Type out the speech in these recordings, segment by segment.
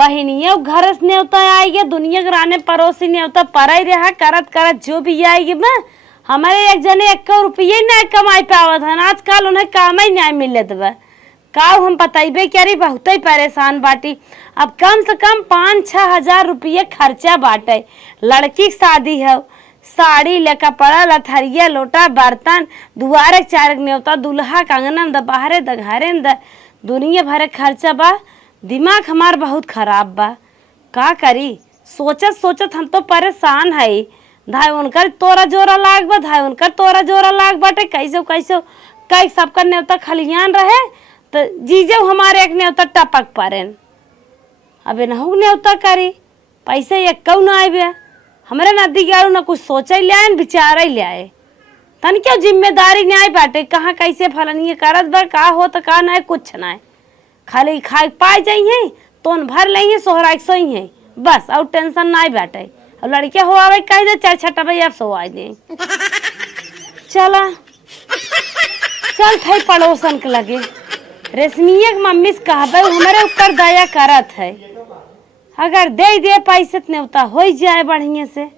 बहनिया घर से न्योता आएगी, दुनिया के राने पड़ोसी न्योता पर ही रहा करत करत जो भी आएगी मैं हमारे एक जने 1 रुपये नहीं कमाई पावत है। आजकल उन्हें काम ही नहीं मिलत बा का हम बताइबे क्या बहुत ही परेशान बाटी। अब कम से कम 5-6 हजार रुपये खर्चा बाटे। लड़की की शादी है, साड़ी ले कपड़ा लथरिया लोटा बर्तन दुआरे चार न्योता दूल्हा कंगना द बाहरे द घरे द दुनिया भरे खर्चा बा। दिमाग हमार बहुत खराब बा का करी। सोचत सोचत हम तो परेशान है। धाय उनकर तोरा जोरा लाग बा, धाय उनकर तोरा जोरा लाग बाटे। कैसे कैसे कई सबका न्योता खलियान रहे तो जीजे हमारे एक न्योता टपक पड़े। अबे नहु न्योता करी पैसे एक कौ ना आए हमरे नदी गारू न कुछ सोच ले आए विचार ले आए तन क्यों जिम्मेदारी नहीं आई बाटे। कहाँ कैसे फलनी करत बा का हो तो का ना कुछ ना खाली खाए पाए जाइए तोन भर लेंगे सोहरा सोई है बस और टेंशन ना बाटे। और लड़के हो आवे कह दे 4 छटा भाई आप सो आ दे चला चल थे पड़ोसन के लगे रेशमिया के मम्मी से कहबे हमारे ऊपर दया करत है। अगर दे पैसे न्योता हो जाए बढ़िया से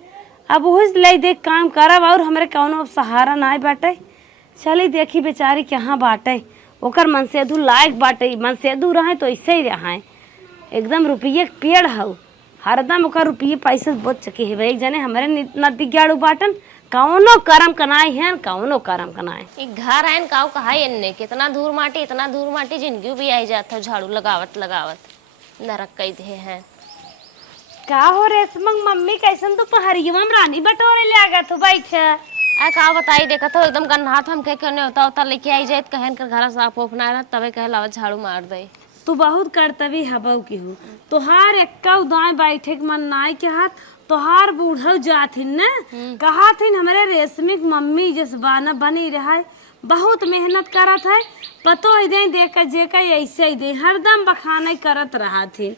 अब वही ले दे काम करब और हमारे कौनो सहारा ना बाटे। चली देखी बेचारी कहाँ बाटे ओकर मन से अधू लायक बाटे। मन से अधू रहे तो ऐसे ही रहा एकदम रुपये के पेड़ हऊ हरदम ओकर रुपये पैसे बच चुके है। एक जने हमारे नदी गाड़ू बाटन कौनो करम कनाई है कौनो करम कनाई एक घर आयन काव कहा इन्ने कितना दूर माटी जिंदगी भी आई जाता झाड़ू लगावत लगावत नरक कई दे हैं। का हो रेशमंग मम्मी कैसन तो पहरिया में रानी बटोरे ले आगा तो बैठ आ का बताई देखा तो एकदम गन्हात हम कह करने होता होता लेके आई जाए कहन कर घर साफ ओपना रहा तबे कह लावत झाड़ू मार दे। तू बहुत कर्तव्य हबऊ की हो तोहार एक्का दाएं बैठे के मन नाई के हाथ तोहार बूढ़ जाथिन न कहा थिन हमारे रेशमी की मम्मी जिस बाना बनी रहा बहुत मेहनत करत है पतो ही दे देख जे का ऐसे ही दे हरदम बखाने करत रहा थी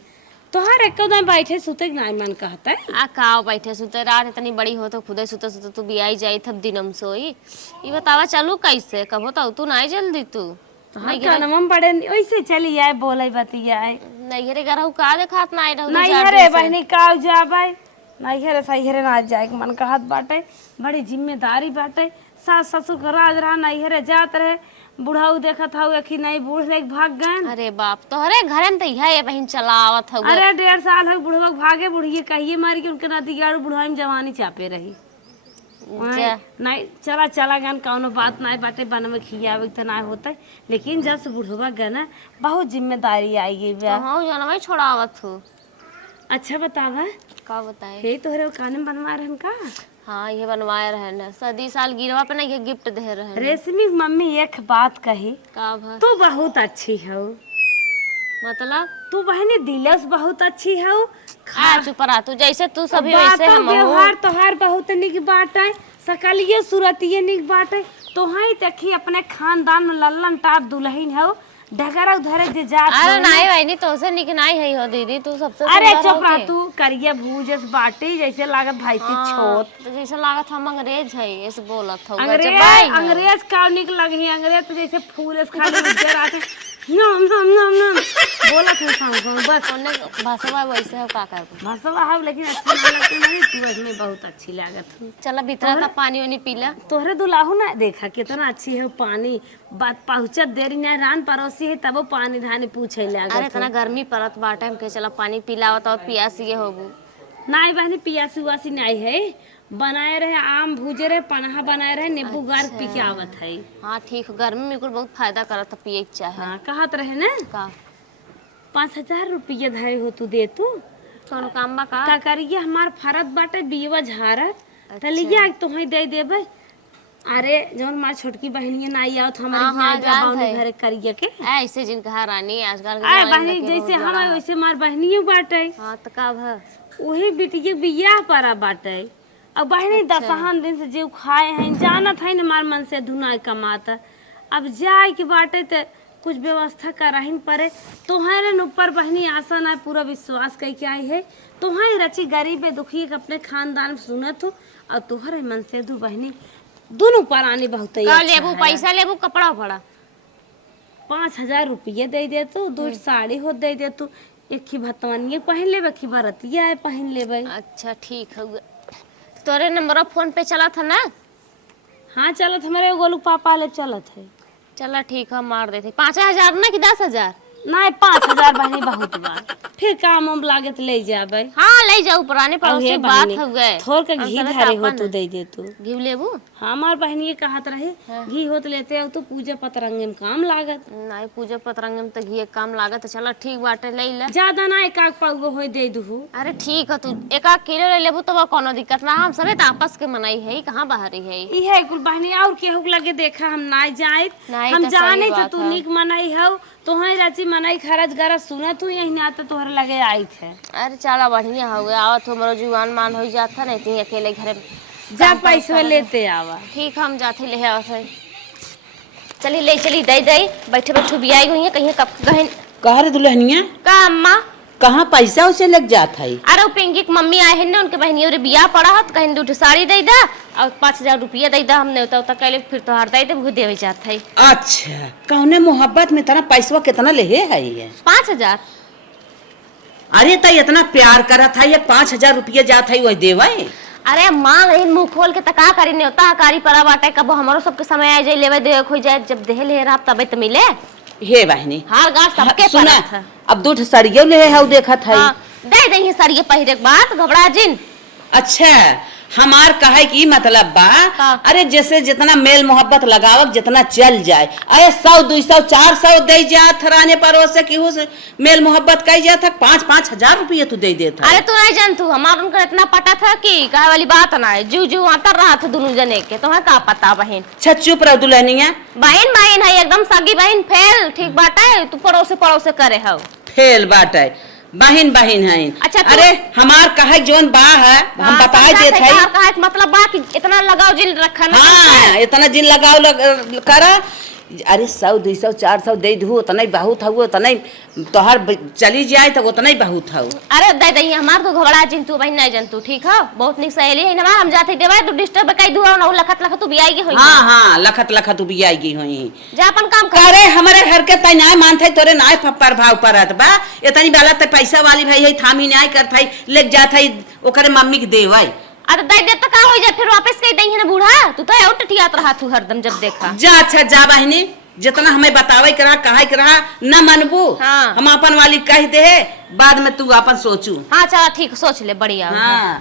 तोहार एक दाएं बैठे सुते के नाई मन कहता है। आ काव बैठे सुते रात इतनी बड़ी हो तो खुदे सुते सुते तू भी आई जाई थब दिनम सोई ये बतावा चलू कैसे कब होता तू ना जल्दी तू हाँ कनम पड़े वैसे चली आए बोले बतिया नहीं रे गरहु का देखत ना आई रहू नहीं हरे बहनी काव जा भाई नहीं हरे सही हरे ना जाए मन कहत बाटे बड़ी जिम्मेदारी बाटे। सास ससुर का राज रहा नहीं हरे जात रहे बुढ़ाऊ देखत हऊ एक नहीं बूढ़ लेके भाग गए। अरे बाप तोहरे घरे में तो है बहन चलावत हऊ। अरे 1.5 साल है बुढ़वा भागे बुढ़िए कहिए मारी कि उनके नदी गाड़ू बुढ़ाई में जवानी चापे रही नहीं चला चला गन कौनो बात नहीं बाटे बनवे खियावे तो ना होते लेकिन जब से बुढ़वा गना बहुत जिम्मेदारी आई गई तो हाँ जनवा छोड़ावत हूँ। अच्छा बतावा का बताए हे तोहरे काने में बनवा रहन का। हाँ ये बनवाए रहे न सदी साल गिरवा पे ना ये गिफ्ट दे रहे रेशमी मम्मी एक बात कही का भा तू बहुत अच्छी हो मतलब तू बहनी दिलस बहुत अच्छी हो खा चुप रहा तू जैसे तू सभी वैसे हम व्यवहार तोहार बहुत निक बात है सकलियो सूरतिये निक बात है तो हाई देखी अपने खानदान में लल्लन टाप दुल्हन हो डगरा उधर जे जात। अरे नहीं भाई नहीं तो से निक नहीं है हो दीदी तू सबसे अरे चुप रह तू करिया भूजस बाटी जैसे लागत भाई सी छोट तो जैसे लागत हम अंग्रेज है ऐसे बोलत हो अंग्रेज का निक लगी अंग्रेज तो जैसे फूल इस खाली उजर आते नम नम नम नम बोलत है सांग बस ओने भाषा वैसे है का कर भाषा है लेकिन अच्छा ना लगती नहीं तू इसमें बहुत अच्छी लागत। चला भीतर का पानी वानी पीला तोहरे दुलाहु ना देखा कितना अच्छी है पानी बात पहुंचत देरी ना रान पड़ोसी है तब पानी धानी पूछे लागत। अरे इतना गर्मी परत बाटे हम के चला पानी पिलावत और पियासी होबू नाई बहनी पियासी उसी नहीं है बनाए रहे आम भूजे रहे पनहा बनाए रहे नींबू गार पी के आवत है। हाँ ठीक गर्मी में कुल बहुत फायदा करत है पिए के चाहे। हाँ कहत रहे ना का 5000 रुपया धाय हो तू दे तू कौन काम बा का करिए हमार फरत बाटे बीवा झारत त लिया तुम्हें दे देबे। अरे जौन मार छोटकी बहनिया नाई आवत हमारी बाउनी घरे करिए के ऐसे जिन कहा रानी आजकल के बहनी जैसे हम वैसे मार बहनियो बाटे। हां त का भ वही बिटिया बियाह परा बाटे अब बहनी दसहन दिन से जीव खाए हैं जानत है हमार मन से धुनाई कमाता अब जाए के बाटे ते कुछ व्यवस्था कराही पड़े तोहरे ऊपर बहनी आशा ना पूरा विश्वास कई के आई है तोहरे रची गरीब दुखी के अपने खानदान में सुनत हो और तोहरे मन से दू बहनी दोनों परानी बहुत अच्छा लेबू पैसा लेबू कपड़ा पड़ा 5000 रुपये दे दे तू 2 साड़ी हो दे दे तू एक ही भतवनिए पहन लेबे की बरतिया है पहन लेबे। अच्छा ठीक है। तोरे नंबर फोन पे चला था ना? हाँ चलत हमारे गोलू पापा ले चलत है। चला ठीक है मार देते। 5,000 ना कि 10,000? नहीं 5,000 बहनी बहुत बा, फिर काम हम लागे तो ले जाबे। हाँ ले जाऊ, पुराने पड़ोसी अहे बात बहनी, हो गए। थोड़ के घी धारे हो तू दे दे तू। घी लेबू? हमार बहनी कहत रहे घी होत लेते हो तो पूजा पतरंगे में काम लागत। नहीं पूजा पतरंगे में तो घी काम लागत। चला ठीक बाटे ले ले। ज्यादा ना एक आग पागो हो दे दूँ। अरे ठीक है, तू 1 किलो ले लेबू तो कोनो दिक्कत ना। हम सबे तो आपस के मनाई है, कहाँ बाहरी है। ई है कुल बहनी और केहू के लगे देखा हम ना जाए, नहीं हम तो जाने सही तो बात तू है। निक मनाई हो तोहरे राची मनाई खरच गरज सुनत हूँ यही ना तो तोहरे लगे आई थे। अरे चला बढ़िया हो गया। आवत हो मरो जुआन मान हो जाता नहीं ती अकेले घरे जा पैसे लेते आवा। ठीक हम जाते ले आवत है। चली ले चली दई दई बैठे बैठे भी आई हुई है कहीं कब गहन कहा रे दुल्हनिया, का अम्मा। कहाँ पैसा उसे लग जात है? अरे वो पिंकी की मम्मी आए हैं ना, उनके बहनियों रे बियाह पड़ा है तो कहीं 2 साड़ी दे दा और 5,000 रुपया दे दा। हमने उता कहले फिर तो हार दे वो देवे जात है। अच्छा कौने मोहब्बत में इतना पैसा कितना ले है ये? 5,000। अरे तो इतना प्यार करा था ये 5,000 रुपया जात है वही देवे? अरे माँ नहीं मुंह खोल के तका करी नहीं होता कारी परा बाटे कब हमारो सबके समय आ जाए लेवे दे खो जाए जब देह ले रहा तबे तो मिले। हे बहनी हार गार सबके सुना, पड़ा था। अब 2 सड़ियो ले है देखा था। हाँ, दे दे सड़िए पहिरे के बाद घबरा जिन। अच्छा हमार कहे की मतलब बा, हाँ। अरे जैसे जितना मेल मोहब्बत लगावक जितना चल जाए। अरे 100 200 400 दे जात राने परोस से केहू से मेल मोहब्बत कही जात 5-5 हजार रुपये तू दे देता। अरे तू नहीं जान तू हमार उनका इतना पटा था कि कहे वाली बात ना है। जू जू आतर रहा था दोनों जने के, तुम्हें का पता बहन। अच्छा चुप रह दुल्हनिया। बहन बहन है एकदम सगी बहन फेल ठीक बात है। तू पड़ोसे करे हो फेल बाटे बहिन बहिन है। अच्छा अरे हमार कहे जोन बा है हम बता देते हैं। कहा मतलब बा कि इतना लगाव जिल रखा ना। हाँ इतना जिन लगाव करा। अरे 100 200 400 दे दू उतना ही बहुत है, उतना ही तोहर चली जाए तो उतना ही बहुत है। अरे दे दई हमार तो घबरा जिन तू बहन नहीं जन तू ठीक है। बहुत निक सहेली है ना हम जाते देवे तू डिस्टर्ब कई दू ना लखत लखत तू भी आएगी होई। हाँ हाँ लखत लखत तू भी आएगी होई। जा अपन काम कर। अरे हमारे घर के तय ना मानते तोरे ना प्रभाव पड़त बा। इतनी बाला तो पैसा वाली भाई है थामी न्याय करत है लेक जात है ओकरे मम्मी के देवाई। अरे दे दे तो का हो जाए फिर वापस कह दई है ना बूढ़ा। तू तो आउट टियात रहा तू हरदम जब देखा। जा अच्छा जा बहनी जितना हमें बतावे करा कहे करा न मनबू। हाँ। हम अपन वाली कह दे बाद में तू अपन सोचू। हाँ चला ठीक सोच ले बढ़िया। हाँ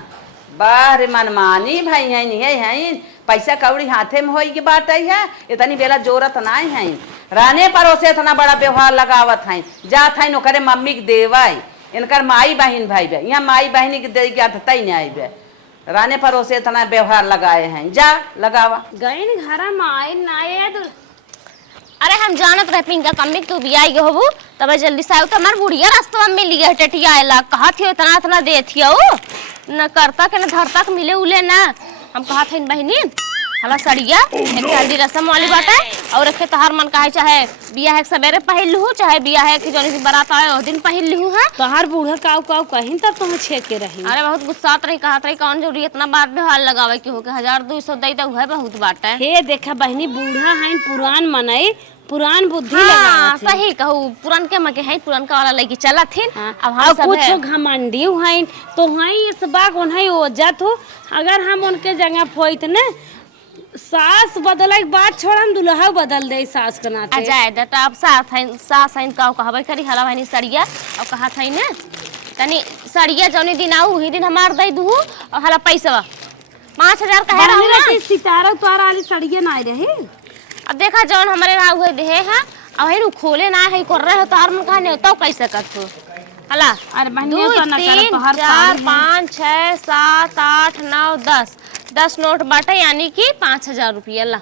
बारे मनमानी भाई है नहीं है पैसा कौड़ी हाथे में होई के बात है। इतनी बेला जोरत ना है राने परोसे इतना बड़ा व्यवहार लगावत है जात है ओकरे मम्मी के देवाई इनकर माई बहन भाई बे यहाँ माई बहनी के दे के तई नहीं आई बे राने परोसे इतना व्यवहार लगाए हैं। जा लगावा गए घर में आए ना आए दूर। अरे हम जानत रहे पिंका कम्मी तू भी आई होबू तब जल्दी से आउ तो हमार बुढ़िया रास्ता में मिल गया टटिया आएला कहा थी इतना इतना दे थियो न करता के न धरता के मिले उले ना। हम कहा थे बहनी हला सड़िया एक हल्दी रसम वाली बात है और रखे तहार मन काहे चाहे बियाह है सवेरे पहन लूं चाहे बियाह है कि जोनी सी बारात आए उस दिन पहन लूं। है तोहार बूढ़ा काऊ काऊ कहीं तब तुम्हें छेके रही। अरे बहुत गुस्सात रही कहत रही कौन जरूरी इतना बात व्यवहार लगावे कि हो के 1,200 दई तो है बहुत बात है। हे देखा बहनी बूढ़ा है पुरान मनई पुरान बुद्धि हाँ, लगा सही कहू पुरान के मके है पुरान का वाला लगी चला थी। अब हम अब सब कुछ है घमंडी हैं तो हैं इस बाग उन्हें ओजत हो। अगर हम उनके जगह फोइत न सास बदले के बाद छोड़म दुल्हा बदल दे सास के नाते। जाए दटा अब सास है का कहबे करी हला भाई सड़िया और कहा था ना तनी सड़िया जौनी दिन आऊ वही दिन हमार दई दू और हला पैसा 5,000 कहे रहू ना। सितारा तोरा वाली सड़िया ना रही। अब देखा जौन हमारे रहा हुए देहे है अब है खोले ना है कर रहे हो तो मन कहा नहीं तो कैसे कर तू हला। अरे बहनी 2 तो ना करे 3 तो हर 4 5 6 7 8 9 10 नोट बाटे यानी कि 5,000 रुपया ला।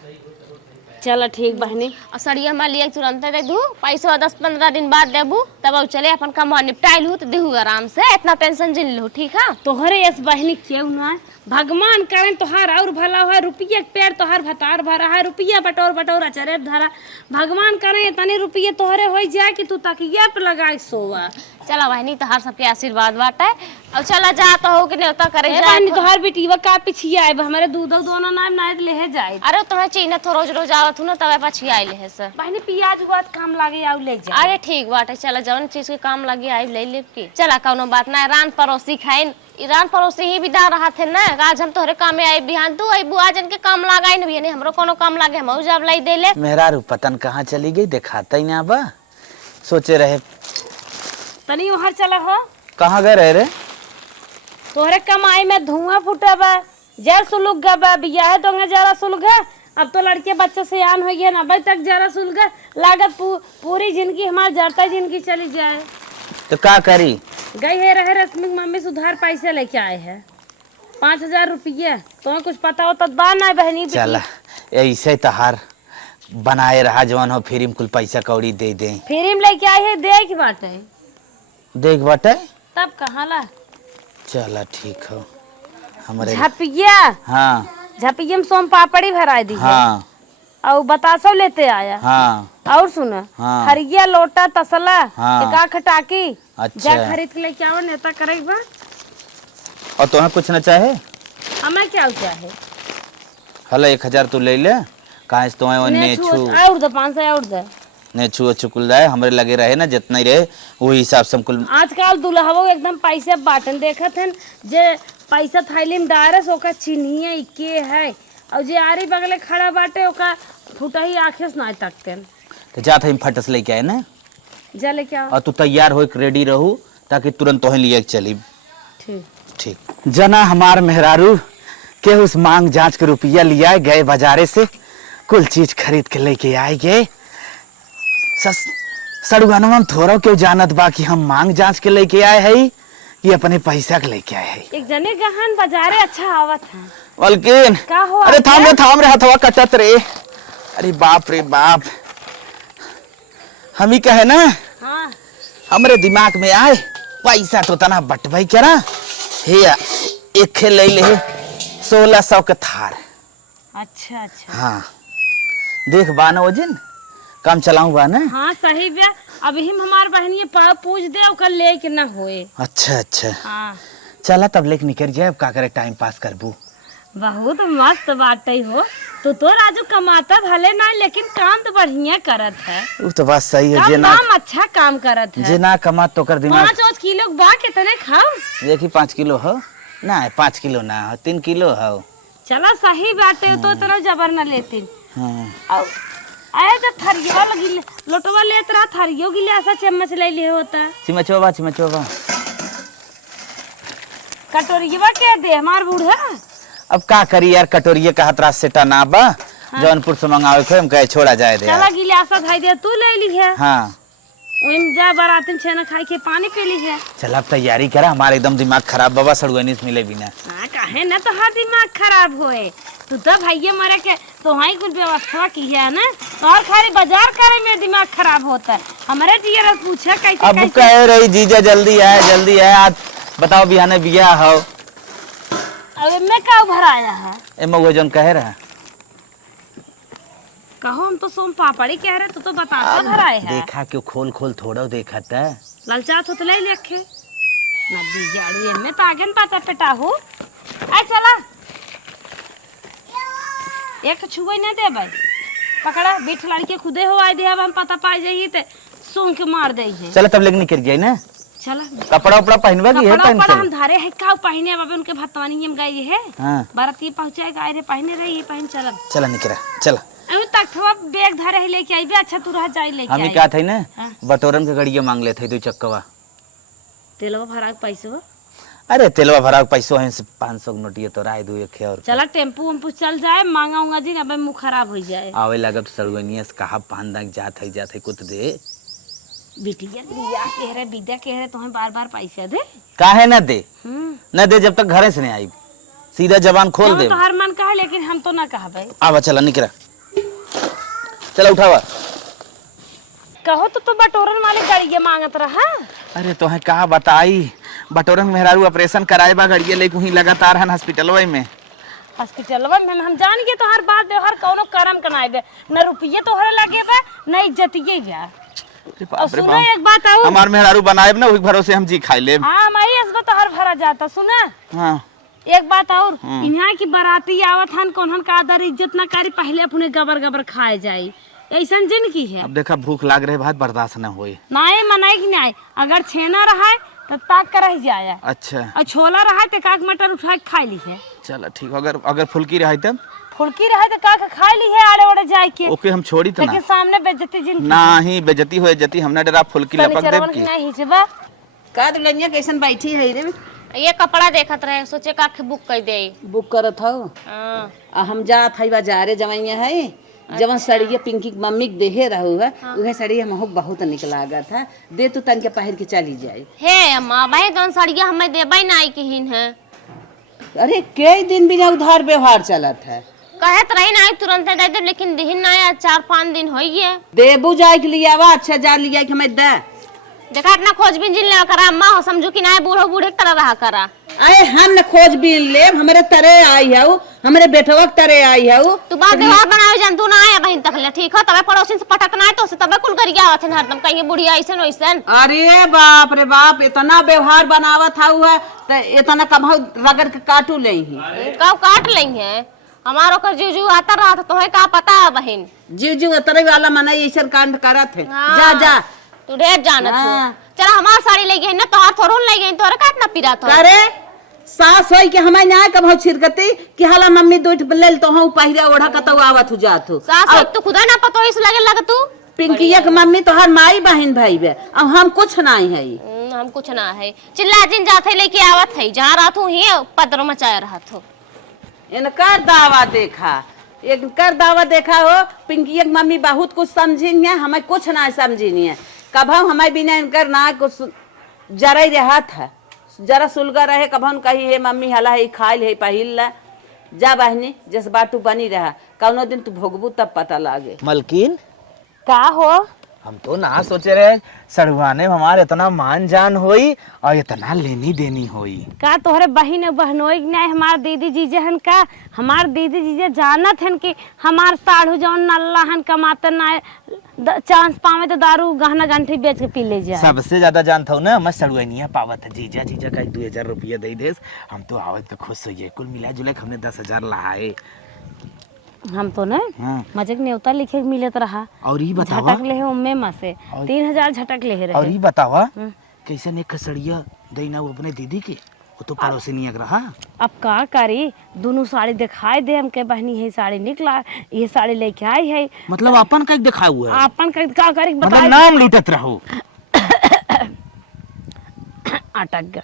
चलो ठीक बहनी और सड़िया हमारे लिए तुरंत दे दू पैसा 10-15 दिन बाद देबू तब चले अपन काम निपटाइल हूँ तो देहू आराम से इतना टेंशन जिन लो ठीक है। तोहरे इस बहनी क्यों ना भगवान करें तोहार और भला हो रुपये के पेड़ तोहार भतार भरा है रुपया बटोर बटोर अचरे धरा भगवान करें इतने रुपये तोहरे हो जाए कि तू तकिया पे लगाए सोवा चला बहनी तोहार सबके आशीर्वाद बाटे और चला जा तो हो के न्योता करे ए जा बहनी तोहार बेटीवा का पिछिया आए हमारे दूध दोनों नाम ना ले जाए। अरे तुम्हें चीना तो रोज रोज आवत हूं ना तब पछी आइले है सर। बहनी पियाज हुआ काम लागे आउ ले जा। अरे ठीक बाटे चला जवन चीज के काम लगी आई ले ले के चला कौनो बात ना रान पड़ोसी खाइन ईरान पड़ोसी ही विदा रहा थे ना आज हम तोहरे काम में आई बिहान तू आई बुआ जन के काम लगाई न भी हमरो कोनो काम लागे हम जब लाई दे ले। मेरा पतन कहाँ चली गई दिखाता ही ना बा सोचे रहे तनी उहर चला हो। कहाँ गए रहे रे? तोहरे कमाई में धुआं फूटा बा जर सुलग गा बा बियाह दोंगे जरा सुलगा अब तो लड़के बच्चे से आन हो गया ना अभी तक जरा सुलगा लागत पूरी जिंदगी हमारी जरता जिंदगी चली जाए। तो क्या करी? गई है रहे रश्मि की मम्मी सुधार पैसे लेके आए हैं 5000 रुपये तो कुछ पता हो तो बान आए बहनी चला ऐसे तहार बनाए रहा जवान हो फिर कुल पैसा कौड़ी दे दे फिर लेके आए है देख बाटे देख बाटे तब कहाँ ला। चला ठीक हो हमारे झपिया हाँ झपिया में सोम पापड़ी भरा दी हाँ और बतासो लेते आया हाँ और सुना हाँ। हरिया लोटा तसला हाँ। का खटाकी अच्छा। जा खरीद के लेके आओ नेता करेगा। और तुम्हें कुछ न चाहे? हमें क्या चाहे? हला 1000 तू ले ले कहाँ से तुम्हें नेछू और दे 500 और दे नेछू चुकुल जाए हमरे लगे रहे ना जितना ही रहे वही हिसाब से कुल। आजकल दुल्हवो एकदम पैसे बाटन देखत हन जे पैसा थैली में डारस ओका चिन्हिए के है और जे आरी बगले खड़ा बाटे ओका फुटही आंखें से ना तकते तो जात हम फटस लेके आए ना जा लेके आओ और तू तैयार हो रेडी रहू ताकि तुरंत तोहे लिए चली। ठीक ठीक जना हमार मेहरारू के उस मांग जांच के रुपया लिया गए बाजारे से कुल चीज खरीद के लेके आए गए सड़ुआनवा में थोड़ा क्यों जानत बा कि हम मांग जांच के लेके आए है ये अपने पैसा के लेके आए है। एक जने गहन बाजारे अच्छा आवत है वल्किन का हो अरे थाम रे हथवा कटत रे अरे बाप रे बाप हम ही कहे ना हाँ हमरे दिमाग में आए पैसा तो तना बटवाई करा हे एक खेल ले ले 1600 के थार। अच्छा अच्छा हाँ देख बाना वजन काम चलाऊं बाना। हाँ सही बे अभी हम हमार बहनिये पाव पूछ दे ओकर ले के ना होए। अच्छा अच्छा हाँ चला तब लेके निकल जाए अब का करे टाइम पास करबू। बहुत मस्त बाटे हो तो राजू कमाता भले ना लेकिन काम तो बढ़िया करत है। वो तो बात सही है काम जे ना काम अच्छा काम करत है। जे ना कमा तो कर दिमाग 5 किलो बा कितने खाओ देखी 5 किलो हो ना 5 किलो ना हो 3 किलो हो। चला सही बाटे तो इतना जबर ना लेती। हाँ आए जब थरिया लगी लोटवा लेत रहा थरियो गिले ऐसा चम्मच ले लिए होता चिमचोबा कटोरिया के दे हमार बूढ़ा। अब का करी यार कटोरिये का हतरा सेटा ना बा जौनपुर से मंगावे खे हम कहे छोड़ा जाए दे चला गिलासा धाई दे तू ले ली है। हाँ ओइम जा बाराती में छेना खाई के पानी पी ली है। चल अब तैयारी करा हमारे एकदम दिमाग खराब बाबा सड़ुआनी से मिले बिना। हां काहे ना तो हर दिमाग खराब होए तू तो भैया मरे के तो हाई कुछ व्यवस्था की है ना और खाली बाजार करे में दिमाग खराब होता है। हमारे जीरा पूछा कैसे अब कह रही जीजा जल्दी आए आज बताओ बिहाने बिया हो अब मैं का भराया है ए मौआ जौन कहे रहा कहो हम तो सोम पापड़ी कह रहे तो बतासा भराए है। देखा क्यों खोल थोड़ा देखा था ललचात हो तो ले लेखे नदी जाड़ू में तो आगे न पता पेटाहू आ चला एक छुबई ना दे भाई पकड़ा बैठ लड़के खुदे हो आए दे अब हम पता पाई जाइए ते सोंग के मार दे है। चल तब लेके निकल जाए ना चला कपड़ा उपड़ा पहनवा की है कपड़ा पहन उपड़ा के हम धारे है का पहने बाबे उनके भतवानी हम गए है हां बाराती पहुंचाए गए रे पहने रही ये पहन चला चला निकरा चला अभी तक थवा बैग धारे है लेके आई बे अच्छा तू रह जाई लेके हम आई क्या थे ना हाँ। बटोरन के गड़िया मांग ले थे 2 चक्कवा तेलवा भरा के पैसे अरे तेलवा भरा पैसों है 500 नोटिया तो राय दो एक और चला टेम्पू वम्पू चल जाए मांगा जी अब मुंह खराब हो जाए आवे लगब सड़ुआनिया से कहा पान दाग जात है कुछ दे बिटिया बिया कह रहे विद्या कह रहे तुम्हें बार पैसा दे काहे ना दे न दे जब तक घरे से नहीं आई सीधा जबान खोल दे तो हर मन कहा लेकिन हम तो ना कहा भाई आवा चला निकरा चला उठावा कहो तो बटोरन वाले गाड़िया मांगत रहा। अरे तो है कहा बताई बटोरन मेहरारू ऑपरेशन कराए बा गड़िया लेके वहीं लगातार हन हॉस्पिटलवा में हॉस्पिटलवा में हम जान के तो हर बात व्यवहार कोनो करम कनाए बे न रुपये तो हर लगे बा न इज्जतिये बा अरे और बाप रे सुनो बाप। एक बात और। हमार मेहरारू बनाए ना वही भरोसे हम जी खाई ले। हाँ हमारी असबा तो हर भरा जाता सुना। हाँ एक बात और, यहाँ की बाराती आवत हन कौन का आदर इज्जत ना करी, पहले अपने गबर गबर खाए जाई, ऐसा जिन की है। अब देखा भूख लाग रहे बात बर्दाश्त न होई। नाए मनाई की नहीं, अगर छेना रहा तो ताक कर रह जाया, अच्छा और छोला रहा तो काक मटर उठा के खा ली है। चलो ठीक, अगर अगर फुल्की रही तब फुल्की रहे तो काक खा ली है आड़े ओड़े जाए के। ओके हम छोड़ी तो लेकिन ना सामने बेइज्जती जिन नहीं बेजती हो जती हमने डरा फुल्की लपक देब की। नहीं हिचबा। का दुल्हनिया कैसन बैठी है रे? ये कपड़ा देखत रहे, सोचे का बुक कर दे। बुक करत हो? हाँ। आ हम जात हई बाजारे जवैया है, जवन सड़िया पिंकी की मम्मी के देहे रहू है, उहे सड़िया महक बहुत निक लागत है, दे तू तन के पहिर के चली जाई। हे अम्मा भाई दोन साड़िया हमें देबई ना आई किहिन है। अरे कई दिन बिना उधार व्यवहार चलत है। कहत रही ना आई तुरंत दे दे, लेकिन दिहिन ना आया, 4-5 दिन हो गए। देबू जाए के लिए आवा, अच्छा जा लिया कि मैं दे। देखा अपना खोजबीन जिन ले करा अम्मा, हो समझू कि ना बूढ़ो बूढ़े की तरह रहा करा। अरे हम न खोज बीन ले, हमरे तरे आई है, हमरे बेटवा के तरे आई है। तू बात व्यवहार बनावे जन तू ना आया बहिन तक ले, ठीक है? तबे पड़ोसिन से पटकना है तो से तबे कुल करिया आवत है हरदम, कहीं बुढ़िया ऐसन वैसन। अरे बाप रे बाप, इतना व्यवहार बनावत हुआ तो इतना कमाऊ रगड़ के काटू ले ही। कब काट लेंगे हमारो कर जीजू आता रहा था, तुम्हें का पता है बहिन? जीजू उतरे वाला मना ऐसा कांड करत है। हाँ। जा जा तू ढेर जानत हाँ। हो। चल हमार साड़ी ले गई ना, तोहार थोड़ो ले गई, तोहरा काटना पीरा तो। करे सास होई के हमें ना कब छिरकती कि हाला मम्मी दूठ लेल तो हूं पहिरा ओढ़ा कतौ आवत हो जात हो। सास हो, तू खुदा ना पतो इस लगे लग तू। पिंकिया के मम्मी तो हर माई बहन भाई बे, अब हम कुछ नहीं है। हम कुछ ना है, चिल्ला जिन जाते लेके आवत है, जहाँ रात हूँ ही पदरो मचाया रहत हो। इनकर दावा देखा, इनकर दावा देखा हो। पिंकिया की मम्मी बहुत कुछ समझी है, हमें कुछ ना समझी है। कभा हमें बिना इनकर ना कुछ जरा ही रहा था, जरा सुलगा रहे। कभन कही है मम्मी हला है खाइल है पहिल ला, जा बहनी जिस बात तू बनी रहा, कौनो दिन तू भोगबू तब पता लागे। मलकिन का हो? हम तो ना सोचे रहे सड़ुआने में हमारे इतना मान जान होई और इतना लेनी देनी होई। का तोहरे बहिन बहनोई नहीं, हमार दीदी जीजे हन का, हमार दीदी जीजे जानत हन कि हमार साढ़ू जौन नल्ला हन कमाते ना चांस पावे तो दारू गहना गंठी बेच के पी ले जाए। सबसे ज्यादा जानता हूँ ना मैं सड़ुआनिया पावत है। जीजा जीजा का 2000 रुपया दे दे, हम तो आवत तो खुश होइए। कुल मिला जुला हमने 10,000 लाए। हम तो नहीं हाँ। मजे के न्योता लिखे के मिलत रहा, और ये बतावा, झटक ले है उम्मे में से 3000 झटक ले रहे। और ये बतावा कैसे ने खसड़िया देना वो अपने दीदी के, वो तो पड़ोसी नहीं रहा। अब का करी, दोनों साड़ी दिखाई दे हमके बहनी है साड़ी निकला, ये साड़ी लेके आई है। मतलब अपन का दिखा हुआ है, अपन का करी मतलब बता। नाम लूटत रहो। अटक गया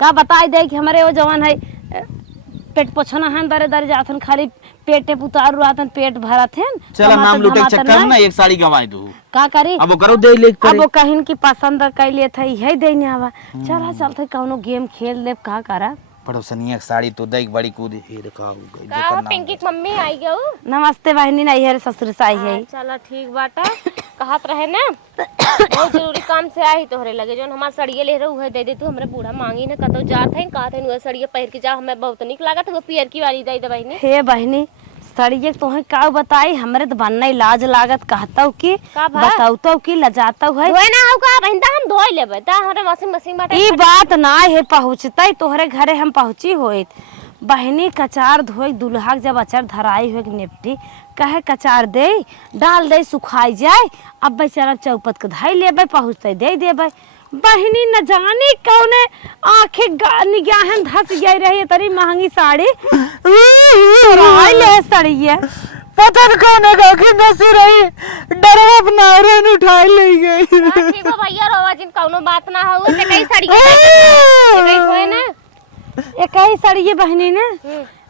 का बताई दे कि हमारे वो जवान है पेट पोछना है, दरे दरे जाथन खाली पेटे पुतार रुआतन, पेट भरत है। चलो नाम लूटे के चक्कर में ना एक साड़ी गंवाई दू। का करी अब वो करो दे ले अब वो कहिन की पसंद कैले थे यही देने आवा। चला चलते कौनो गेम खेल ले, का करा। पड़ोसनिया की साड़ी तो देख बड़ी कूद हे रखा हो गई। का हो पिंकी की मम्मी आई गयो? नमस्ते बहनी, नहीं है ससुर साई है। चला ठीक बाटा, कहत रहे ना बहुत जरूरी काम से आई तोहरे लगे, जो हमार सड़िए ले रहे दे दे तू। हमरे बूढ़ा मांगी ने कतो जात है, कहत है सड़िए पहिर के जा, हमें बहुत निक लागत है वो पियर की वाली दे दे बहनी। हे बहनी सड़िए तोहे का बताई, हमरे तो बनना लाज लागत, कहता कि बताऊतो कि लजाता है। धोए ना हो का बहन, हम धोई लेबे ता हमरे वॉशिंग मशीन बाटे। ई बात ना है पहुंचता तोहरे घरे हम पहुंची होइत। बहनी कचार धोई दुल्हा जब अचार धराई हुए निपटी, कहे कचार दे डाल दे सुखाई जाए, अब बेचारा चौपत के धाई लेबे पहुंचते दे देबे। बहनी न जानी कौने आंखें निगाहन धस गई रही, तरी महंगी साड़ी ले सड़िए पता न कौन आंखें धस रही, डरवा अपना रेन उठाई ले गई। ठीक हो भैया रोवा जिन कौनो बात ना हो, ते कई साड़ी के होए ना एक ही सड़िए बहनी ने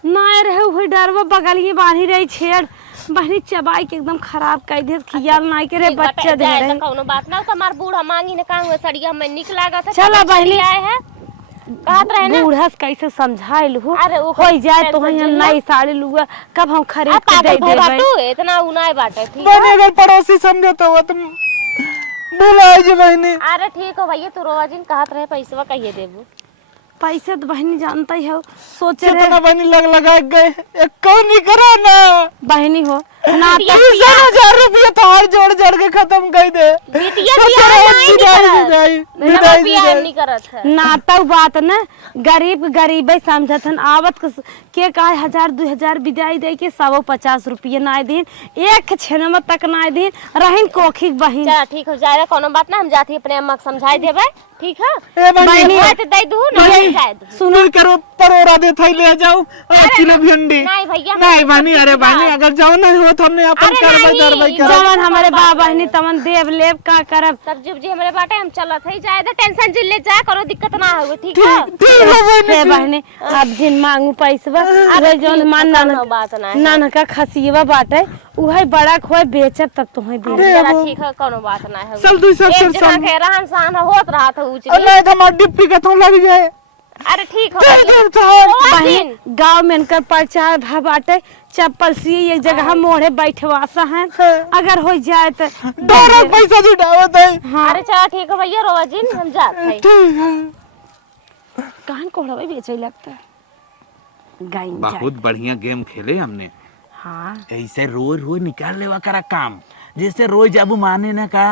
ना रहे हुए डरवा बगलिए बांधी रही छेड़, बहनी चबाई के एकदम खराब कर दे, खियाल ना के रे बच्चा दे रहे। कौनो बात ना, हमार बूढ़ा मांगी ने कहा हुआ सड़िया हमें निक लागत है। चला बहनी आए है कहत रहे ना बूढ़ा कैसे समझाइल हो, अरे वो हो जाए तो हम नई साड़ी लुआ कब हम खरीद के दे देबे। तू इतना उनाए बाटे ठीक बने अगर पड़ोसी समझे तो तुम भुला जे बहनी। अरे ठीक हो भैया, तू रोवा जिन कहत रहे पैसा कहिए देबू। पैसे तो बहनी जानता ही हो, सोचे रहे कितना बहनी लगा गए, एक कौन नहीं करा ना बहनी हो ना 30,000 रुपया थार जोड़ के खत्म कर दे। बिटिया बियाह नहीं करत है नाता बात न गरीब गरीबे समझत हन आवत के कहे 1000-2000 विदाई दे के 150 रुपये ना दिन एक छेनमा तक ना दिन रहिन कोखी बहिन। चल ठीक हो जाएगा, कोनो बात ना, हम जाती अपने अम्मा को समझाई देबे, ठीक है? बहनी तो दे दू ना समझाई दू। सुनो करो परोरा दे थई ले जाओ और किलो भिंडी। नहीं भैया नहीं बहनी, अरे बहनी अगर जाओ नहीं हो तो हमने अपन करबै जवन हमारे बा बहनी तमन देव लेब का करब सब जी हमारे बाटे हम चलत है, जाए दे टेंशन जिले जा, करो दिक्कत ना हो, ठीक है? हे बहनी अब जिन मांगू पैसा अरे जौन मान कोनो बात ना है। नान का खसियवा बाटे उहे बड़ा खोए बेचत तब तुम्हें दे चला ठीक है, कोनो बात ना है। चल तू सब एक चल जना के रहन सहन होत रहा था ऊंच नीच। नहीं तो हमार डिप्टी का तो लग जाए। अरे ठीक हो बहन गांव में इनकर प्रचार भा बाटे चप्पल सी एक जगह मोड़े बैठवासा है, अगर हो जाए तो डोरा पैसा जुटावत है। अरे चला ठीक है भैया, रोवा जी हम जात है। कहां कोड़वे बेचे लगता है गाय बहुत बढ़िया गेम खेले हमने। हाँ ऐसे रोज रोज निकाल लेवा करा काम, जैसे रोज जाबू माने ना का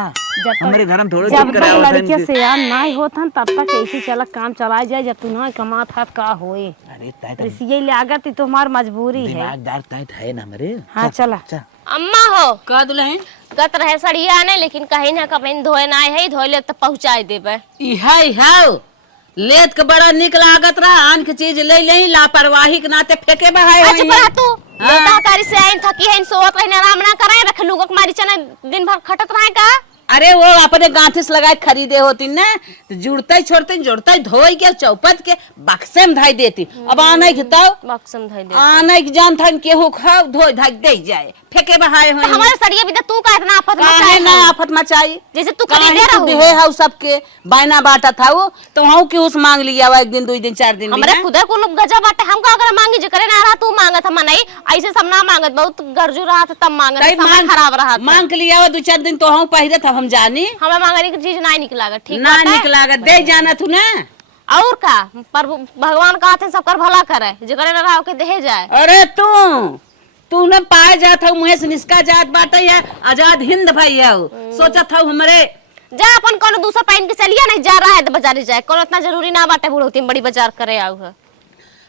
हमारे घर में थोड़ा जब तक लड़के से यार नहीं होता तब तक ऐसे चला काम चला जाए, जब तू नहीं कमात हाथ का होए। अरे तय इसलिए लागत तो हमारी मजबूरी है। दिमागदार तय है ना मेरे। हाँ चला अम्मा हो का दुल्हन गत रहे सड़िया ने, लेकिन कहीं ना कहीं धोए ना है, धोए ले तो पहुंचाई देबे। इहाई हाउ लेत के बड़ा निक लागत रहा, आन के चीज ले ले लापरवाही के नाते फेंके बहाए अच्छा पर तू बेटा तारी से आइन थकी है, सोत रहे आराम ना करे, रख लूगो मारी चना दिन भर खटत रहे का। अरे वो अपने गांठिस लगाए खरीदे होती ना तो जुड़ते छोड़ते जोड़ते धोई के चौपट के बक्से में धाई देती। अब आने की तो बक्सम धई दे आने की जान था केहू खाओ धोई धाई दे जाए फेंके बहाए तो हमारे सड़िया भी तू का इतना आफत काहे मचाई ना आफत मचाई, जैसे तू काहे खरीदे तू रहू देहे हाउ सबके बायना बाटा था वो तो वहां के उस मांग लिया हुआ एक दिन 2 दिन 4 दिन हमरे खुदे को लोग गजब बाटे, हमको अगर मांगी जे करे ना रहा तू मांगत हम नहीं, ऐसे सब ना मांगत, बहुत गरजू रहा था तब मांगत, समय खराब रहा था। मांग के लिया हुआ 2-4 दिन तो हम पहिरे था हम जानी हमें मांगने की चीज नहीं निकला, ठीक ना निकला दे जाना तू ना। और का पर भगवान कहते सबकर भला करे, जे करे ना रहा के देहे जाए। अरे तू न पाए जात हूँ मुहे से निष्का जात बाटे है आजाद हिंद भाई है सोचत हूँ हमरे जा अपन कोनो दूसरा पहन के चलिए, नहीं जा रहा है तो बाजारी जाए, कोनो इतना जरूरी ना बाटे बुढ़ौती में बड़ी बाजार करे आऊ है।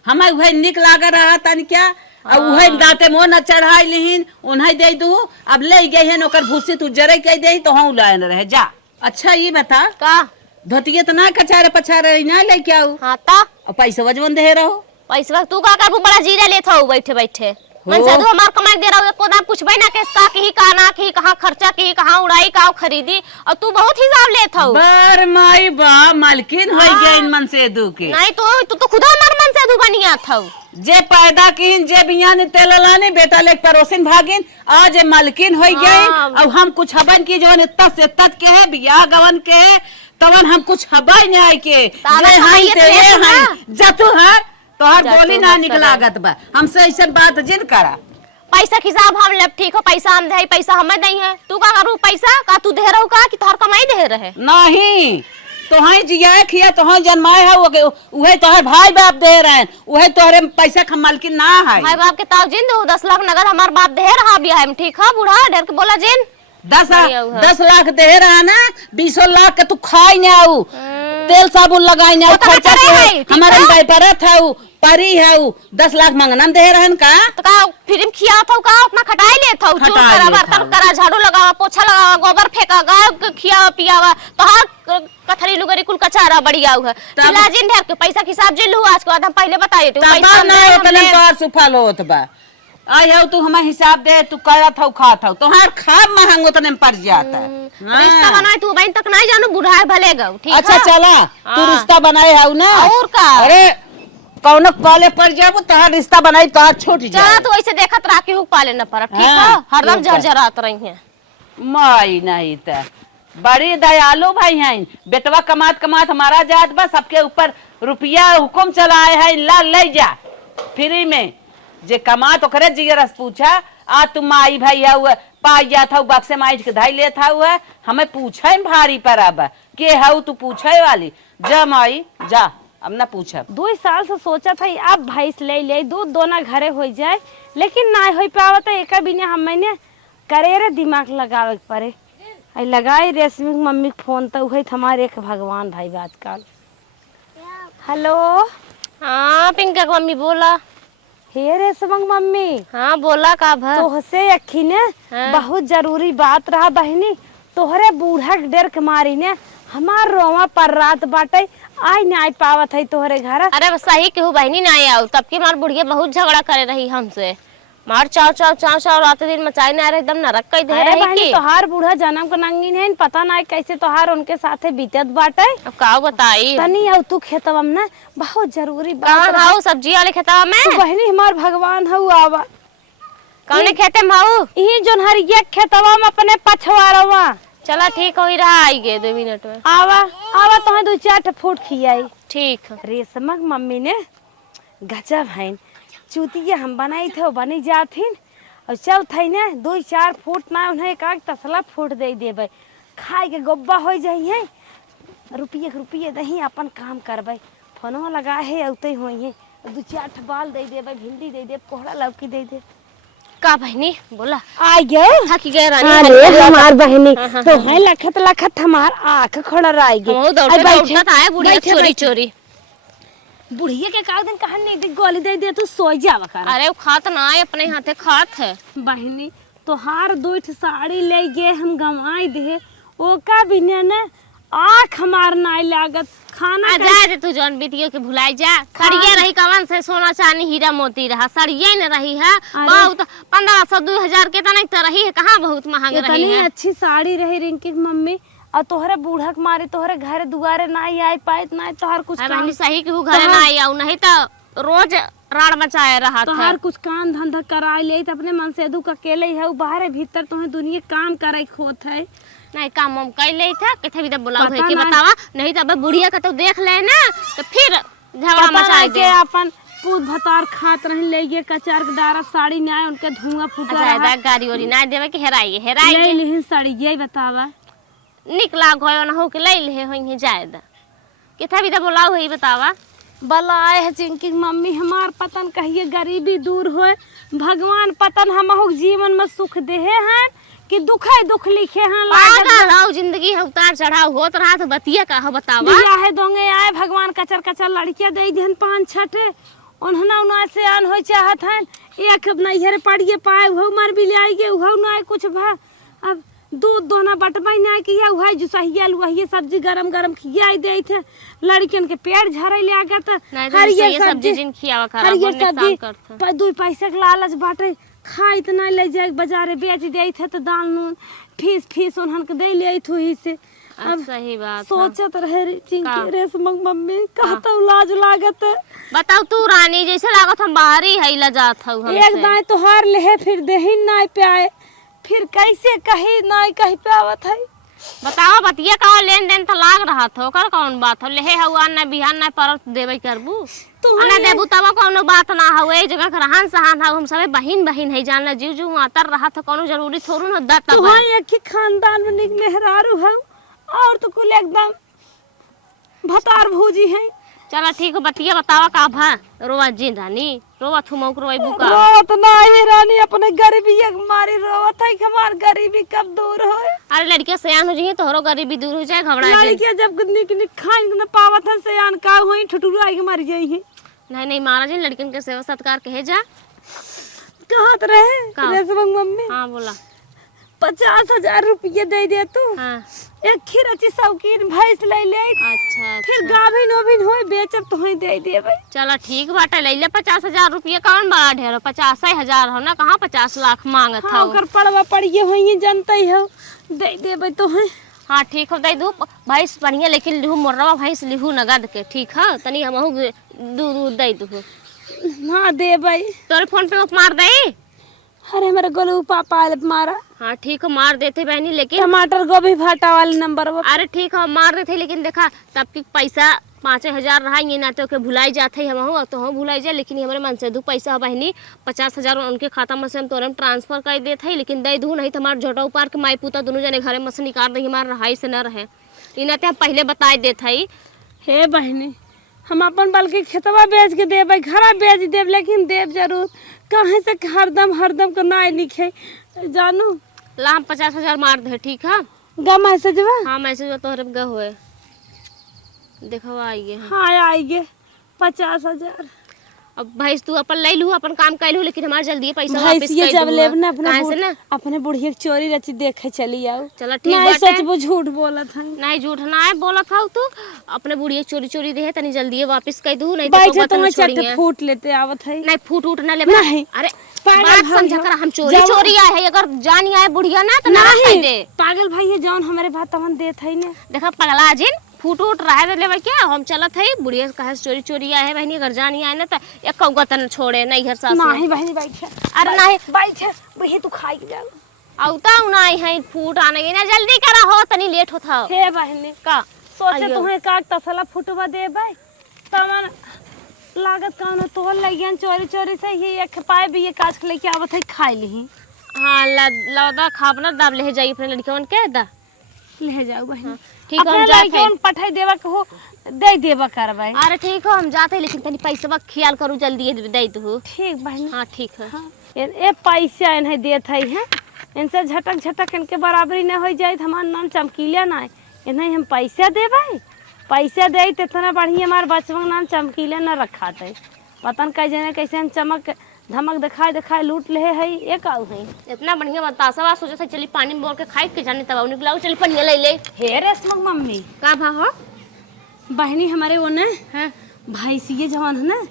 हमें वही निक लाग रहा तन क्या अब वही दाते मोह न चढ़ाई लिहिन उन्हें दे दू, अब ले गए हैं ओकर भूसी तू जरे के दे तो हम लाए न रहे जा। अच्छा ये बता का धोतिये तो ना कचारे पछारे ना ले के आऊ हां ता और पैसा वजवन दे रहो पैसा तू का करबू, बड़ा जीरा लेत हो बैठे बैठे मन से हमार कमाई दे रहा एको दाम पूछबे ना के का की कहना की कहां खर्चा की कहां उड़ाई का खरीदी, और तू बहुत हिसाब लेत हो। बर माई बा मालकिन हो गए मन से दू के नहीं तो खुदा हमार मन से दू बनिया था जे पैदा किन जे बिया ने तेल लाने बेटा ले परोसिन भागिन आज मालकिन हो गए। अब हम कुछ हबन की जवन इतना से तत के है बिया गवन के है तवन हम कुछ हबाई नहीं आए के ताला हाई कमाइए ते तो ये ना। हाई जतु है तोहर जतु बोली है ना तो निकलागत बा हमसे ऐसा बात जिन करा। पैसा के हिसाब हम लेब, ठीक हो पैसा हम दे पैसा हमें दई है, तू का करू पैसा का तू दे रहू का कि तोहर कमाई दे रहे नहीं तोहर जिया खिया तोहर जन्माए है उहे तोहर भाई बाप दे रहे उहे तोहरे पैसा का मालकिन ना है। भाई बाप के ताऊ जिन दो 10 लाख नगद हमार बाप दे रहा बिया है, ठीक है बूढ़ा ढेर के बोला जिन 10 लाख दे रहा ना 20 लाख के तू खाई न आऊ तेल साबुन लगाई न आऊ खर्चा हमारे डायपर था परी है 10 लाख मांगना दे रहन का तो का फिर खिया था का अपना खटाई ले था, चूल करा बर्तन करा झाड़ू लगावा पोछा लगावा गोबर फेंका गाय के खियावा पियावा तो हर कथरी लुगरी कुल कचारा बढ़िया है तिला जिन ढेर के पैसा के हिसाब जिल आज के बाद हम पहले बताइए तू पैसा ना उतने तोर सुफल होत बा आई हो तू हमें हिसाब दे तू करत हो खात हो तोहार खाब महंग उतने में पड़ जाता रिश्ता बनाए तू बहन तक नहीं जानू बुढ़ा है भले गौ ठीक है। अच्छा चला तू रिश्ता बनाए है ना और का अरे कौन कॉले पड़ जाबो तोहार रिश्ता बनाई तोहार छूट चला जाए तू ऐसे देखत रह के हुक पाले न पर ठीक है हरदम झरझरात रही है माई नहीं त बड़ी दयालु भाई हैं बेटवा कमात कमात हमारा जात बा सबके ऊपर रुपया हुकुम चलाए है ला ले जा फ्री में जे कमा तो करे जिगरस पूछा आ तुम माई भाई है पाई जात हूँ बक्से माइट के धाई लेत हुआ हमें पूछे भारी पर अब के हऊ तू पूछे वाली जा माई जा अब ना पूछब। 2 साल से सोचा था अब भैंस ले ले दूध दोना घरे हो जाए, लेकिन ना हो पावत है। एक बिना हमने करे रे दिमाग लगावे के पड़े। आई लगाई रेशमी की मम्मी के फोन तो वही हमारे एक भगवान भाई आजकल। हेलो। हाँ पिंका की मम्मी बोला। हे रेशमा की मम्मी। हाँ बोला का भा। तोहसे अखी ने बहुत जरूरी बात रहा बहनी। तोहरे बूढ़ा के डर के मारी ने हमार रोवा पर रात बाटे आई ना आई पावत है तोहरे घर। अरे सही केहू बहनी ना आओ तब की मार बुढ़िया बहुत झगड़ा करे रही हमसे। मार चाव चाव चाव चाव रात दिन मचाई ना रहे एकदम नरक कई दे अरे रही बहनी की। तोहार बूढ़ा जन्म का नंगी है पता ना कैसे तोहार उनके साथे बीतत बाटे। अब का बताई तनी आउ तू खेतवा में ना बहुत जरूरी बात कहाँ रहा। हाउ सब्जी वाले खेतवा में। तू बहनी हमार भगवान हऊ आवा। कौने खेते में हाउ। यही जोन हरिया खेतवा में अपने पछवाड़वा। चला ठीक हो ही रहा आई गे 2 मिनट में। आवा आवा तो 2-4 फूट खियाई। ठीक। रेशमा की मम्मी ने गजब है चूतिया हम बनाई थे वो बनी जाथिन और चल थे ने 2-4 फूट ना उन्हें एक तसला फूट दे देवे खाए के गोब्बा हो जाइए। रुपये दही अपन काम करबे फोनवा लगा है औते होइए 2-4 बाल दे देवे भिंडी दे दे कोहड़ा लौकी दे दे। का बहनी बोला आ गए थक गए रानी। अरे हमार बहनी तो है लखत लखत हमार आंख खोल रही वो दौड़ता दौड़ता आए बुढ़िया चोरी चोरी। बुढ़िया के का दिन कहा नहीं दी गोली दे दे तू सो जावा कर। अरे वो खात ना है अपने हाथे खात है। बहनी तोहार 2 साड़ी ले गे हम गंवाई दे ओका बिना न आँख हमार नाई लागत खाना जाए दे तू जौन बीतियो के भुलाई जा। सड़िया रही कवन से सोना चांदी हीरा मोती रहा सड़िया न रही है बहुत 1500-2000 के तो नहीं तो रही है कहाँ बहुत महंग रही है। अच्छी साड़ी रही रिंकी की मम्मी और तोहरे बूढ़ा के मारे तोहरे घर दुआरे ना आई पाए ना तोहर कुछ काम सही के घर ना आई आऊ नहीं तो रोज राड़ मचाए रहा तोहर कुछ काम धंधा कराई ले तो अपने मन से दुख अकेले है बाहर भीतर तुम्हें दुनिया काम करे खोत है नहीं काम हम कर ले था कथे भी तो बुलाओ है कि बतावा नहीं तो अब बुढ़िया का तो देख ले ना तो फिर झगड़ा मचाए के अपन पूत भतार खात रही ले गए कचार के डारा साड़ी ना आए उनके धुआं फूटा रहा गाड़ी ओरी ना देवे के हेराई हेराई लेहिन साड़ी यही बतावा निकला गयो ना हो के ले ले होई जायदा कथे भी तो बुलाओ है बतावा बलाए है चिंकी की मम्मी हमार पतन कहिए गरीबी दूर होए भगवान पतन हमहु जीवन में सुख देहे हैं कि दुख है दुख लिखे हैं लागत जिंदगी है उतार चढ़ाव होत रहा तो बतिया का हो बतावा दिया है दोंगे आए भगवान कचर कचर लड़कियां दे देन 5-6 उन्हना उना से आन होई चाहत हैं एक नैहर पड़िए पाए वो मर भी ले आई गे वो ना कुछ भा अब दूध दोना बटबाई ना किया वही जो सहिया वही सब्जी गरम गरम खियाई दे थे लड़कियन के पेट झरे ले आगत हरियर सब्जी जिन खियावा खराब हरियर सब्जी 2 पैसा के लालच बाटे खा इतना ले जाए बाजारे बेच दे थे तो दाल नून फीस उन्हन के दे ले थी से अब सही बात सोचत रहे चिंकी रेशमा मम्मी कहता लाज लागत बताओ तू रानी जैसे लागत हम बाहर ही है लजात हूं हमसे एक दाई तो हार ले फिर देही ना पाए फिर कैसे कही ना कही पावत है बताओ बतिया का लेन देन तो लाग रहा था ओकर कौन बात हो लेहे हुआ ना बिहान ना पर देबे करबू तो ना देबू तब कोनो बात ना हो ए जगह रहन सहन हम सब बहिन है जान जीव जीव आतर रहा था कोनो जरूरी थोरू न दा तब तो एक ही खानदान में निक मेहरारू है और तो कुल एकदम भतार भूजी है। चला ठीक है बतिया बतावा का भा रोवा जी रानी रोवा थुमौक रोई बुका रोत नहीं रानी अपने गरीबी एक मारी रोवत है कि हमार गरीबी कब दूर होए। अरे लड़कियां सयान हो जी तोहरो गरीबी दूर हो जाए घबरा लड़कियां जब निक निक खाए न पावत है सयान का होई ठुठुरा आई के मर जाई है। नहीं मारा जी लड़कियन के सेवा सत्कार कहे जा कहत रहे रेशमा मम्मी। हां बोला 50,000 रुपये दे दे तू। हां एक खीरची शौकीन भैंस ले ले अच्छा फिर गाभिन ओभिन होई बेचब तो होई दे देबे। चला ठीक बाटे ले ले 50,000 रुपये कौन बड़ा ढेर 50,000 हो ना कहाँ 50 लाख मांगत हाँ, ओकर पड़वा पड़िए होई जानते हो दे देबे तो है। हाँ ठीक हो दे दू भैंस बढ़िया लेकिन लिहू मोरवा भैंस लिहू नगद के ठीक है तनी हमहू दूध दे दू। हाँ देबे तोरे फोन पे मार दे। अरे मेरे गोलू पापा मारा। हाँ ठीक है मार देते बहनी लेकिन टमाटर गोभी भाटा वाले नंबर वो। अरे ठीक है मार देते लेकिन देखा तब की पैसा 5,000 रहा ये ना तो के भुलाई जाते हम तो हम भुलाई जाए लेकिन हमारे मन से दू पैसा बहनी 50,000 उनके खाता में से हम तोरे ट्रांसफर कर देते है लेकिन दे दू नहीं तो हमारे झोटा उपार के माई पुता दोनों जने घरे में से निकाल दे हमारे रहाई से न रहे इना हम पहले बताए देते है। हे बहनी हम अपन बल्कि खेतवा बेच के देबै, घरा बेच देब, लेकिन देब जरूर। कहे से हरदम का ना लिखे जानू। ला हम 50,000 मार दे, ठीक है? गा मैसेजवा? हाँ मैसेज तोहरे ग होए, देखो आइए। हाँ आइए 50,000। अब भैंस तू अपन ले लू, अपन काम कर लू, लेकिन हमारे जल्दी पैसा वापस भैंसिया कर जब दूँ। लेब ना अपने बुढ़िया के चोरी रची देखे चली आओ। चला ठीक नहीं बाटे। सोचबो झूठ बोलत है। नहीं झूठ ना है बोलत हूँ, तू अपने बुढ़िया चोरी दे तनी जल्दी वापस कर दू, नहीं तो बैठे तो तो मैं छोड़िए। चट फूट लेते आवत है। नहीं फूट उठ ना ले नहीं। अरे पागल बात भाई समझा हो। कर, हम जब- चोरी आए है, अगर जानी आए बुढ़िया ना तो ना खाई दे। पागल भाई है जौन हमारे बात तमन देत है ने। देखा पगला जिन फूट उठ रहा है लेवे क्या, हम चलत है बुढ़िया कहे चोरी आए है बहनी, अगर जानी आए ना तो एक कौगा तन छोड़े नहीं घर सास में। नहीं बहनी बैठे। अरे नहीं बैठे बुढ़ी तू खाई के जा। औता नहीं है फूट आने की ना, जल्दी करा हो तनी लेट होता हो। हे बहनी का सोचे अयो। तुम्हें का तसला फुटवा देबै तमन लागत कौनो तोहर लगियन चोरी से ही एक पाए भी ये काज लेके आवत है खाई ली। हाँ लौदा खाबना दाब ले जाई अपने लड़कवन के दा ले जाओ बहनी। ठीक है, अपने हम जाते लड़कियन पठाई देवा कहो दे देवा करबै। अरे ठीक हो हम जाते हैं, लेकिन तनी पैसा ख्याल करू जल्दी दे दू। ठीक बहनी। हाँ ठीक है। हाँ। ए पैसा इन्हें देत है इनसे झटक इनके बराबरी न हो जाए। हमार नाम चमकीला ना है, इन्हें हम पैसा देबै। पैसा दे तो इतना बढ़िया हमारे बचवन नाम चमकीला न रखा थे। पतन कई जने कैसे हम चमक धमक दिखाए लूट ले है एक आउ है। इतना बढ़िया बतासा बा, सोचा था चली पानी में बोल के खाई के जाने तब निकलाओ, चली पनिया ले ले। हे रेशमक मम्मी का भा हो बहनी हमारे वो न हाँ भैंसिए जवान है ना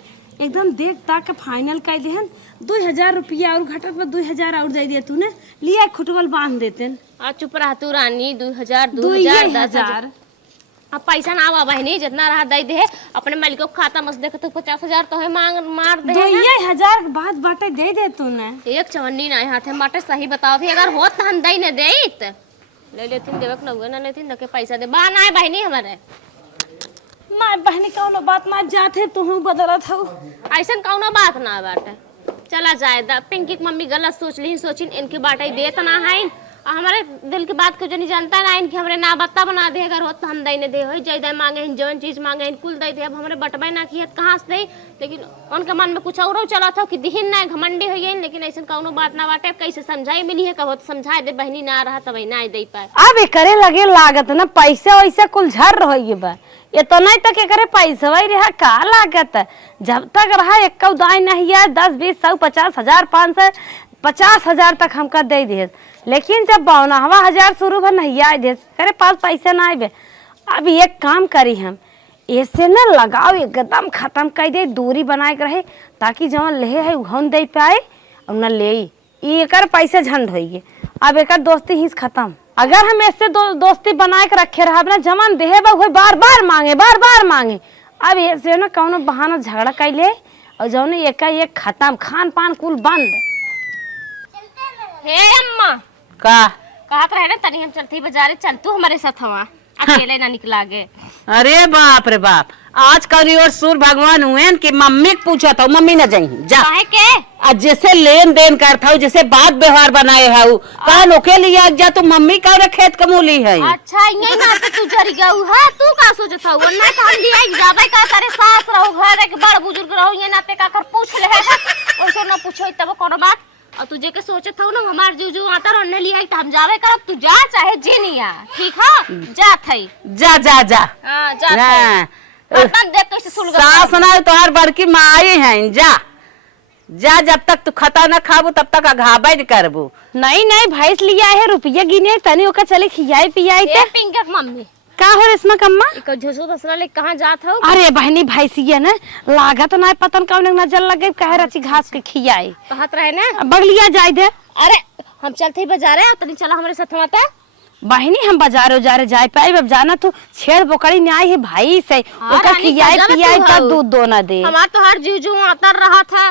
एकदम देख ताक के फाइनल कर दे 2,000 रुपया और घटक में 2,000 और दे दिए तूने लिया खुटवल बांध देते। आ चुप रहा तू रानी, 2,000 2,000 10,000 अब पैसा ना आवा बहनी, जितना रहा दे दे अपने मालिक को खाता मस्त देख तो 50,000 तो है मार दे। 2,000 के बाद बाटे दे दे तूने। एक चवन्नी ना हाथ है माटे सही बताओ थे, अगर होत तो हम दई न देत ले लेथिन देवक न हुए ना लेथिन के पैसा दे बा ना है बहनी हमारे। माँ बहनी कौनो बात ना जाते तू बदलत हो। ऐसा कौनो बात ना बाटे, चला जाए दा पिंकी की मम्मी गलत सोच ली सोचिन इनके बाटे देत ना है, हमारे दिल की बात को जो नहीं जानता ना इनके हमरे ना बत्ता बना दे, अगर हो तो हम दई ने दे हो जाय दे मांगे जवन चीज मांगे कुल दई दे। अब हमरे बटबे ना किए कहाँ से दे, लेकिन उनके मन में कुछ और चला था कि दिहिन ना घमंडी हो गई, लेकिन ऐसा कौनो बात ना बाटे। कैसे समझाई मिली है कहो तो समझाए दे बहनी ना रहा तब ना दे पाए। अब करे लगे लागत ना पैसा वैसा कुल झर रही बा ये तो नहीं तक करे पैसा वही रहा का लागत। जब तक रहा एक दाई नहीं है 10 20 100 50,000 500 50,000 तक हमका दे दे, लेकिन जब 52,000 शुरू भर नहीं आए दे करे पास पैसा ना आए। अब एक काम करी हम ऐसे न लगाओ एकदम खत्म कर दे, दूरी बनाए के रहे ताकि जवन ले है उहन दे पाए और न ले एक पैसे झंड होइए। अब एक दोस्ती ही खत्म। अगर हम ऐसे दोस्ती बनाए के रखे रहा ना जमान देहे बा बार बार मांगे। अब ऐसे न कौनो बहाना झगड़ा कर ले और जौन एक खत्म खान पान कुल बंद। हे अम्मा का कहत रहे ना तनी हम चलती बाजारे, चल तू हमारे साथ हवा अकेले ना निकला गे। अरे बाप रे बाप, आज करी और सूर भगवान हुए कि मम्मी के पूछा था, मम्मी न जाई जा। काहे के आज जैसे लेन देन करता हूँ जैसे बात व्यवहार बनाए है कहा नोके लिया जा तू मम्मी का खेत कमूली है। अच्छा यही ना तो तू जरी गऊ है, तू का सोचत हऊ ना तो हम लिया जाबे का करे सास रहो घर के बड़ बुजुर्ग रहो ये नाते का कर पूछ ले है ओसे ना पूछो तब कोनो बात। और तुझे के सोचत हऊ ना हमार जीजू आता रहने लिया तो हम जावे करब, तू जा चाहे जेनिया ठीक है जा थई जा जा जा हां जा थई अपन देख कैसे सुलग सास ना तोहार बड़की माई है जा जा, जब तक तू खता न खाबू तब तक अघाबे न करबू। नहीं भैंस लिया है रुपया गिने तनी ओका चले खियाई पियाई ए पिंकर मम्मी का हो रेशमा कम्मा एक झोसो दसरा ले कहां जात हो। अरे बहनी भैंसिया न लागत ना पतन कौन नजर लगे कहे रची घास के खियाई कहत रहे ना बगलिया जाय दे। अरे हम चलते बाजारे तनी चला हमारे साथ माता बहनी हम बाजारो जारे जाए पाए अब जाना तू छेड़ बोकड़ी नहीं है भाई से ओका खियाई पियाई का दूध दो ना दे। हमार तो हर जीजू आता रहा था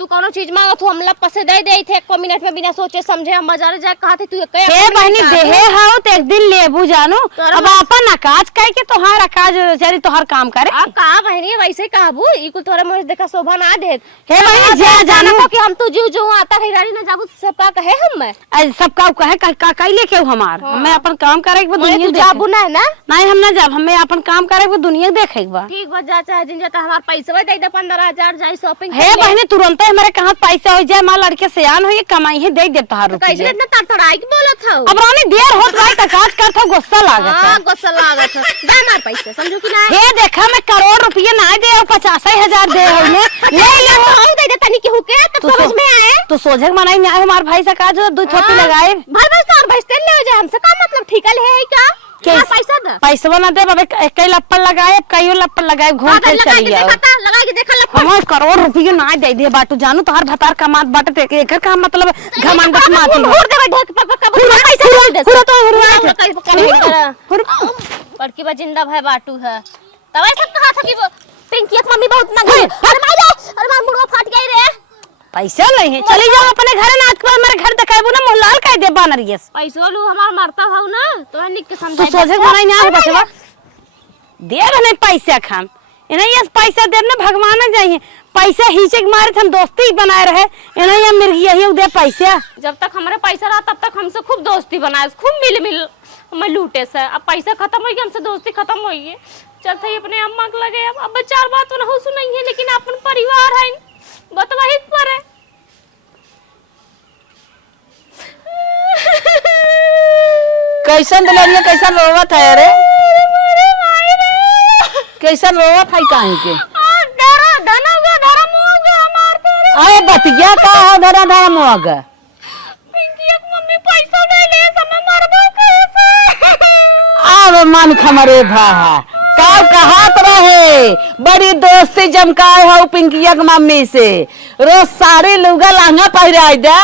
तू कोनो चीज मांगो तू हमला पसे दे दे थे 1 मिनट में बिना सोचे समझे हम बाजार जाए कहा थे तू कहे हे बहनी देहे हाउ तो एक दिन लेबू जानो अब अपन अकाज कह के तोहार अकाज बेचारी तोहार काम करे आप कहा बहनी वैसे कहबू ई कुल तोरे मुझे देखा शोभा ना दे हे बहनी जा जानो कि हम तू जीव जो आता रही रानी ना जाबू सब का कहे हम आज सब का कहे का कैले के हमार हमें अपन काम करे के दुनिया तू जाबू ना ना नहीं हम ना जाब हमें अपन काम करे के दुनिया देखे के बा ठीक बा जा चाहे जिन जाता हमार पैसा दे दे 15,000 जाई शॉपिंग हे बहनी तुरंत हमारे कहां पैसा हो जाए मां लड़के सियान हो ये कमाई है दे दे तोहार रुपया कैसे इतना तड़तड़ाई के बोलत हो अब रानी देर होत भाई त काज करत हो गुस्सा लागत हां गुस्सा लागत हो दे मार पैसे समझू कि ना हे देखा मैं करोड़ रुपया ना दे 85,000 दे हो ने ले ले हम दे दे तनी केहू के तब समझ में आए तू सोझे मनाई नहीं आए हमार भाई से का जो दू छोटी लगाए भाई भाई सार भाई तेल ले जाए हमसे का मतलब ठीका ले है क्या क्या पैसा दे पैसा ना दे बाबे कई लप्पल लगाए कईयो लप्पल लगाए घूम फिर चली आओ लगा के देखा लप्पल हमार करोड़ रुपया ना दे दे बाटू जानू तोहार भतार कमात बाटे ते एकर का मतलब घमंड कमात हुर दे ढेक पर पैसा दे दे हुर तो हुर बड़की बा जिंदा भाई बाटू है तब ऐसा कहा था कि पिंकी की मम्मी बहुत ना अरे मार मुड़वा फट गई रे पैसा नहीं है चली जाओ अपने घर ना आज मेरे घर दिखाबू ना मोहलाल कह दे बनरियस पैसा लू हमार मरता भाऊ ना तो निक के समझा तू सोचे बनाई ना है बसवा दे नहीं पैसा खाम इन्हें ये पैसा दे ना भगवान जाइए पैसा हिचे के मारे हम दोस्ती ही बनाए रहे इन्हें ये मिल यही दे पैसा जब तक हमारे पैसा रहा तब तक हमसे खूब दोस्ती बनाए खूब मिल हमें लूटे से अब पैसा खत्म हो गया हमसे दोस्ती खत्म हो गई चलते अपने अम्मा के लगे अब चार बात ना हो सुनाई है लेकिन अपन परिवार है बतवा ही पर है कैसन दुल्हनिया कैसन रोवत है अरे कैसन रोवत है काहे के डरा डना गया डरा मुआ मारते अरे बतिया का है धरा धरा मुआगा पिंकी की मम्मी पैसा दे ले समय मरबो कैसे अब मन खमरे भा का कहत रहे बड़ी दोस्ती जमकाए हो पिंकिया की मम्मी से रोज साड़ी लुगा लहंगा पहराई दे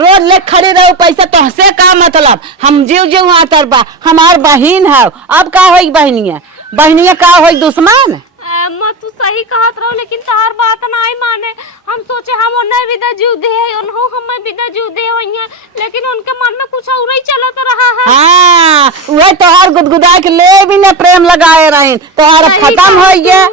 रोज ले खड़ी रहो पैसा तोहसे का मतलब हम जीव जीव आतर बा हमार बहिन है अब का होई बहनिया का होई दुश्मन मैं तू सही कहत रहो लेकिन तार बात नहीं माने हम सोचे हम उन्हें विदा जीव दे उन्हों हमें विदा जीव दे होइए लेकिन उनके मन में कुछ और ही चलत रहा है हाँ वही तोहार गुदगुदा के ले भी न प्रेम लगाए रही तोहार खत्म हो गया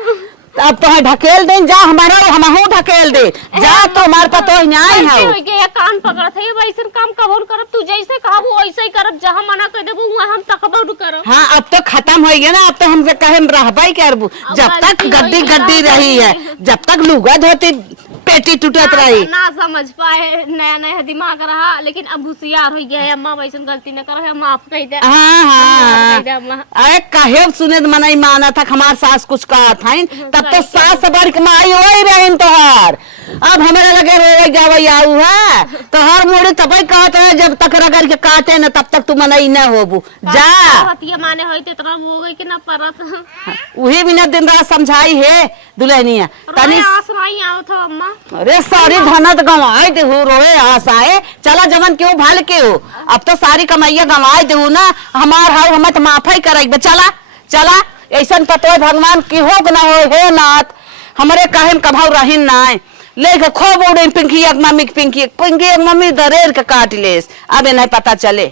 अब तो ढकेल दे जा हमारा हमहू ढकेल दे जा तो हमारे पतो न्याय है हो गया कान पकड़ थे वैसे काम कबूल कर तू जैसे कहबो वैसे ही करब जहां मना कर देबो वहां हम तकबो करब हाँ अब तो खत्म हो गया ना अब तो हमसे कहे रहबाई करबू जब तक गद्दी गद्दी रही है जब तक लुगा धोती पेटी टूटत रही ना समझ पाए नया नया दिमाग रहा लेकिन अब होशियार हो गया है अम्मा वैसे गलती न करे माफ कर दे हाँ अरे कहे सुने मनाई माना था हमार सास कुछ कहा था तब तो सास बड़ कमाई हो रहे तोहार अब हमारे लगे रोए गावे आऊ है तोहार मुड़ी तबई कहत है जब तक रगड़ के काटे न तब तक तू मनाई न होबू जा हतिया माने होई त इतना हो गई कि ना परत वही बिना दिन रात समझाई है दुल्हनिया तनी आस नहीं आओ था अम्मा अरे सारी धनत गंवाई देहू रोए आस आए चला जवन क्यों भाल के हो अब तो सारी कमाइया गंवाई देहू ना हमार हाउ हम त माफी कराई चला चला ऐसा पतो भगवान की हो ना हो हे नाथ हमारे काहे में कभाव रहिन ना लेके खूब उड़े पिंकी एक मम्मी पिंकी मम्मी दरेर के काट लेस अब नहीं पता चले।